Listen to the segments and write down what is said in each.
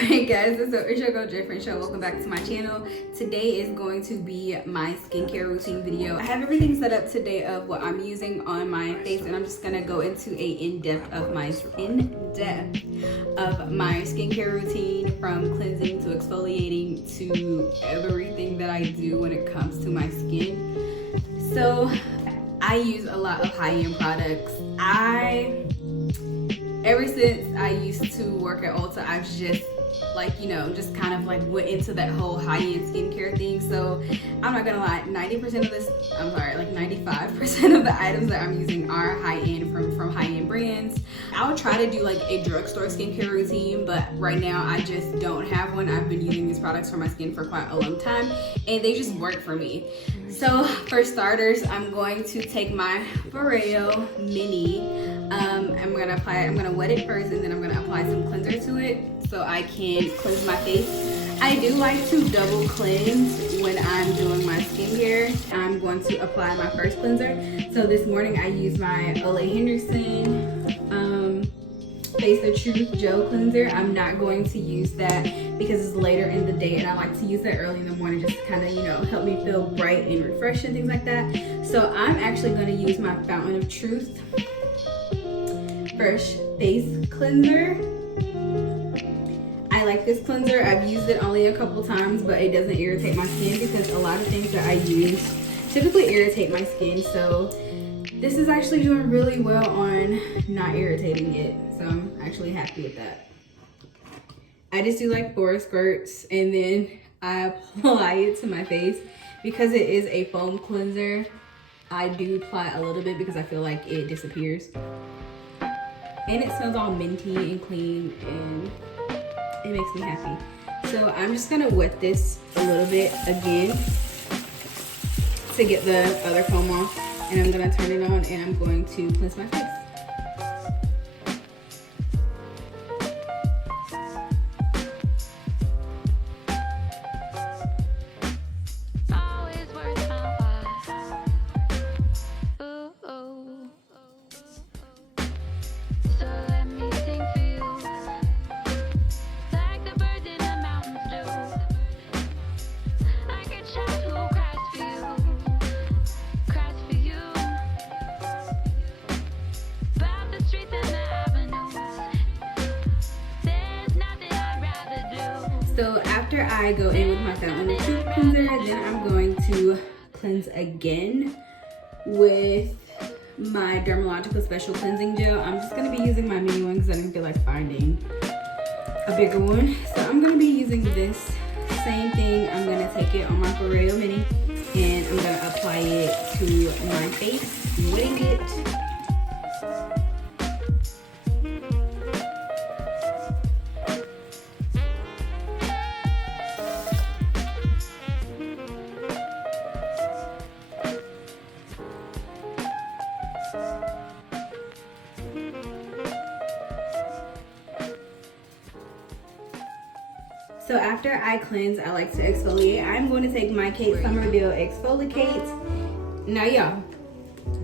Alright guys, so it's your girl Different Show. Welcome back to my channel. Today is going to be my skincare routine video. I have everything set up today of what I'm using on my face, and I'm just gonna go into a in-depth of my skincare routine, from cleansing to exfoliating to everything that I do when it comes to my skin. So I use a lot of high-end products. Ever since I used to work at Ulta, I've just just kind of like went into that whole high-end skincare thing. So I'm not gonna lie, 95% of the items that I'm using are high-end from high-end brands. I'll try to do like a drugstore skincare routine, but right now I just don't have one. I've been using these products for my skin for quite a long time and they just work for me. So for starters, I'm going to take my Foreo Mini. I'm gonna wet it first, and then I'm gonna apply some cleanser to it so I can cleanse my face. I do like to double cleanse when I'm doing my skincare. I'm going to apply my first cleanser. So this morning I used my Ole Henderson Face the Truth Gel Cleanser. I'm not going to use that because it's later in the day, and I like to use that early in the morning just to kind of, help me feel bright and refreshed and things like that. So I'm actually going to use my Fountain of Truth Fresh Face Cleanser. I like this cleanser. I've used it only a couple times, but it doesn't irritate my skin because a lot of things that I use typically irritate my skin. So this is actually doing really well on not irritating it. So I'm actually happy with that. I just do like 4 squirts and then I apply it to my face. Because it is a foam cleanser, I do apply a little bit because I feel like it disappears. And it smells all minty and clean and it makes me happy. So I'm just gonna wet this a little bit again to get the other foam off, and I'm gonna turn it on and I'm going to cleanse my face. So after I go in with my Fountain of Truth cleanser, then I'm going to cleanse again with my Dermalogica Special Cleansing Gel. I'm just going to be using my mini one because I didn't feel like finding a bigger one. So I'm going to be using this same thing. I'm going to take it on my Foreo Mini and I'm going to apply it to my face, wetting it. So after I cleanse, I like to exfoliate. I'm going to take my Kate Somerville Exfoliate. Now y'all,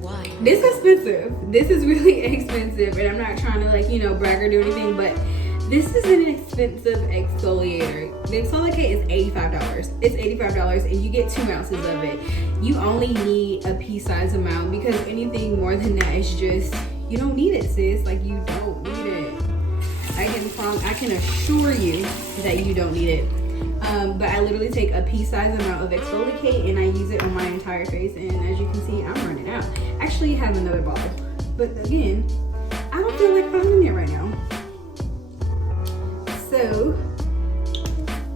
why? This is expensive. This is really expensive, and I'm not trying to brag or do anything, but this is an expensive exfoliator. The Exfoliate is $85. It's $85 and you get 2 ounces of it. You only need a pea-sized amount because anything more than that is just, you don't need it, sis. Like, you don't need it. I can assure you that you don't need it. But I literally take a pea-sized amount of exfoliate and I use it on my entire face, and as you can see, I'm running out. Actually, I have another bottle, but again, I don't feel like finding it right now. So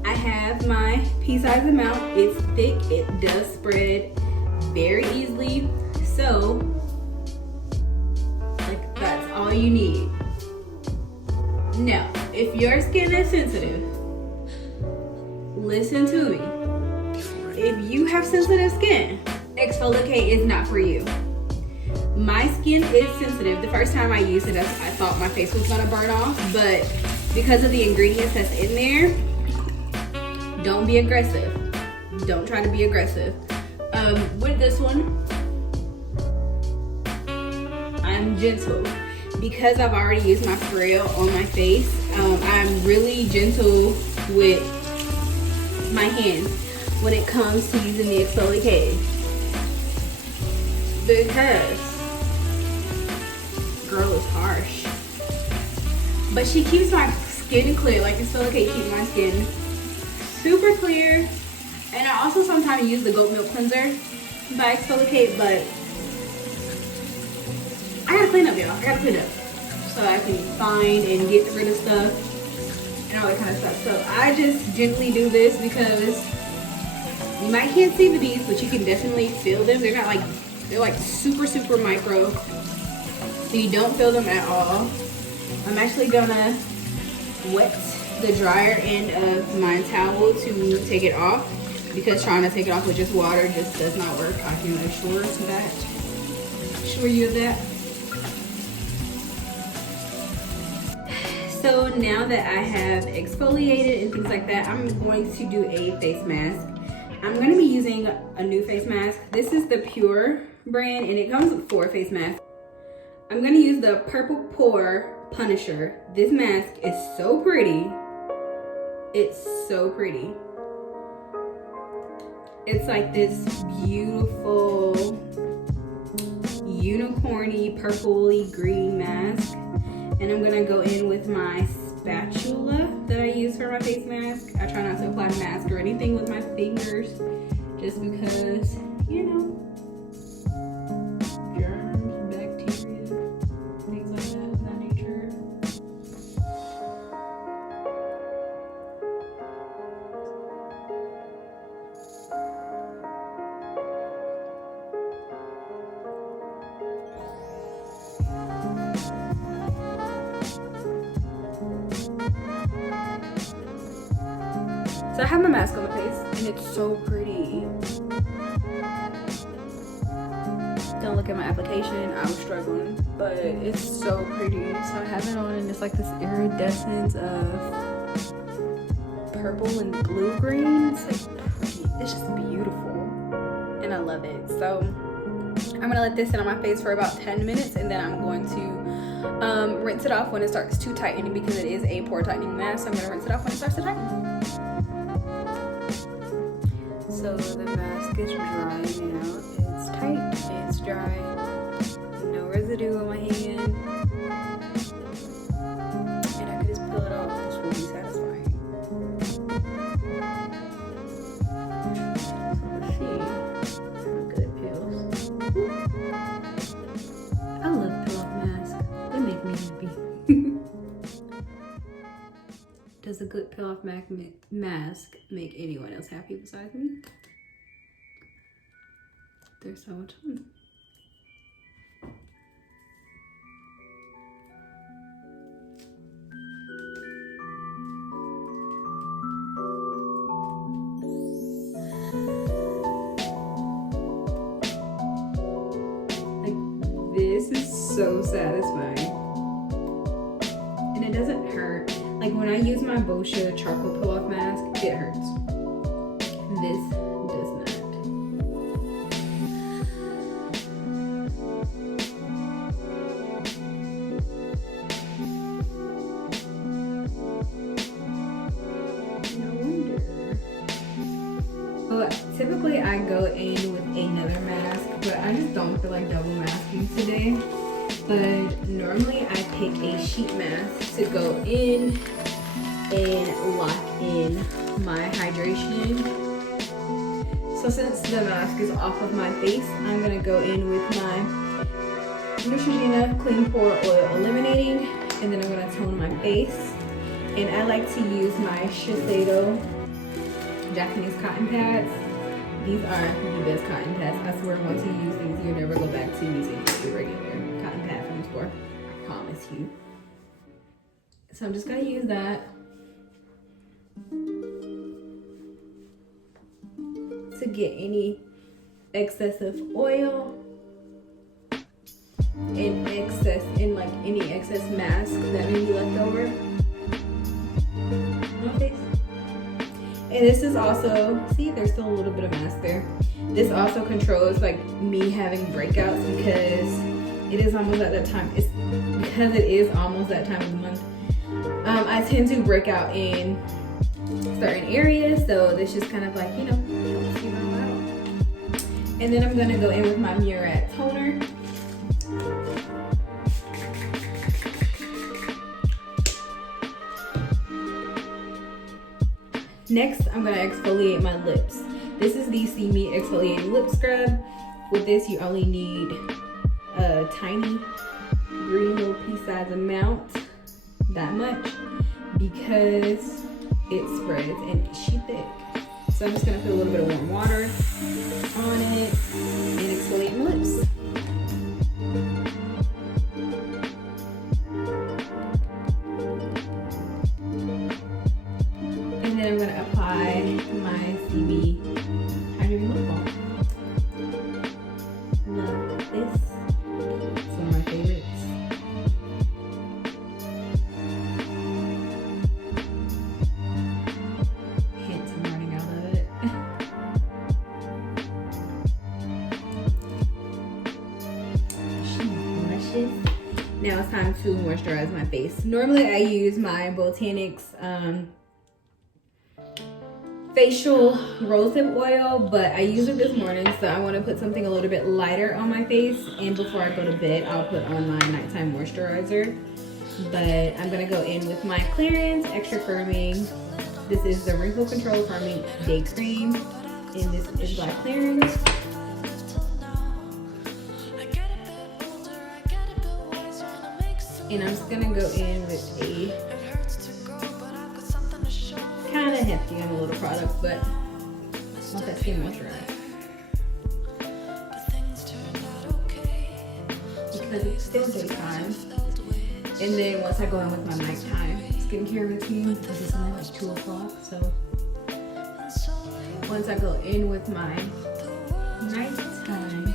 I have my pea-sized amount. It's thick. It does spread very easily. So that's all you need. Now, if your skin is sensitive, listen to me. If you have sensitive skin, exfoliate is not for you. My skin is sensitive. The first time I used it, I thought my face was gonna burn off, but because of the ingredients that's in there, don't be aggressive. Don't try to be aggressive. With this one, I'm gentle. because I've already used my spray on my face, I'm really gentle with my hands when it comes to using the exfoliating, because girl is harsh. But she keeps my skin clear. Like exfoliate keeps my skin super clear. And I also sometimes use the goat milk cleanser by exfoliate, but I gotta clean up, y'all. I gotta clean up so I can find and get rid of stuff and all that kind of stuff. So I just gently do this because you might can't see the beads, but you can definitely feel them. They're not like, they're like super, super micro. So you don't feel them at all. I'm actually gonna wet the drier end of my towel to take it off, because trying to take it off with just water just does not work. I can assure you of that. So now that I have exfoliated and things like that, I'm going to do a face mask. I'm going to be using a new face mask. This is the Pure brand, and it comes with 4 face masks. I'm going to use the Purple Pore Punisher. This mask is so pretty. It's so pretty. It's like this beautiful unicorny purpley green mask. And I'm gonna go in with my spatula that I use for my face mask. I try not to apply mask or anything with my fingers, just because, you know, germs, bacteria, things like that of that nature. So I have my mask on my face, and it's so pretty. Don't look at my application, I was struggling, but it's so pretty. So I have it on, and it's like this iridescence of purple and blue green. It's like pretty, it's just beautiful, and I love it. So I'm gonna let this sit on my face for about 10 minutes, and then I'm going to rinse it off when it starts to tighten, because it is a pore tightening mask. So I'm gonna rinse it off when it starts to tighten. So the mask is dry now. It's tight, it's dry, no residue on my hand. And I could just peel it off. This will be satisfying. So let's see how good it peels. I love peel-off masks. They make me happy. Does a good peel-off mask make anyone else happy besides me? They're so much fun. Like, this is so satisfying. And it doesn't hurt. Like when I use my Boscia charcoal peel-off mask, it hurts. This does not. No wonder. Well, typically I go in with another mask, but I just don't feel like double masking today. But normally I pick a sheet mask to go in and lock in my hydration. So since the mask is off of my face, I'm gonna go in with my Neutrogena Clean Pore Oil Eliminating, and then I'm gonna tone my face. And I like to use my Shiseido Japanese cotton pads. These are the best cotton pads. I swear once you use these, you'll never go back to using the regular cotton pad from the store. I promise you. So I'm just gonna use that to get any excessive oil and any excess mask that may be left over on my face. And this is also, see, there's still a little bit of mask there. This also controls like me having breakouts, because it is almost at that time. It's because it is almost that time of the month. I tend to break out in certain areas, so this just kind of like, you know, helps you out. And then I'm gonna go in with my Murad toner. Next, I'm gonna exfoliate my lips. This is the CyMe exfoliating lip scrub. With this, you only need a tiny green little pea-sized amount, that much, because it spreads and she's thick. So I'm just gonna put a little bit of warm water on it and exfoliate my lips. And then I'm gonna apply my CyMe hydrating lip balm. Love this. It's one of my favorites. Hint, I'm running out of it. She's delicious. Now it's time to moisturize my face. Normally I use my Botanics facial rosehip oil, but I used it this morning, so I want to put something a little bit lighter on my face, and before I go to bed I'll put on my nighttime moisturizer. But I'm gonna go in with my Clarins Extra Firming. This is the Wrinkle Control Firming Day Cream, and this is by Clarins. And I'm just gonna go in with a kind of hefty on a little product, but I want that skin moisturizer because it's still daytime. And then once I go in with my nighttime skincare routine, because it's only like 2 o'clock, so once I go in with my nighttime,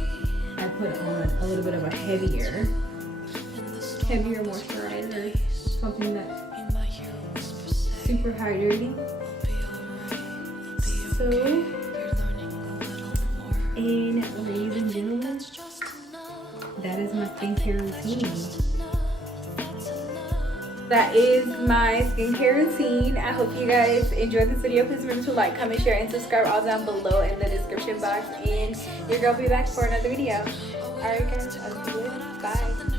I put on a little bit of a heavier moisturizer, something that's super hydrating. So, and ladies and gentlemen, that is my skincare routine. That is my skincare routine. I hope you guys enjoyed this video. Please remember to like, comment, share, and subscribe all down below in the description box. And your girl will be back for another video. Alright guys, I'll see you later. Bye.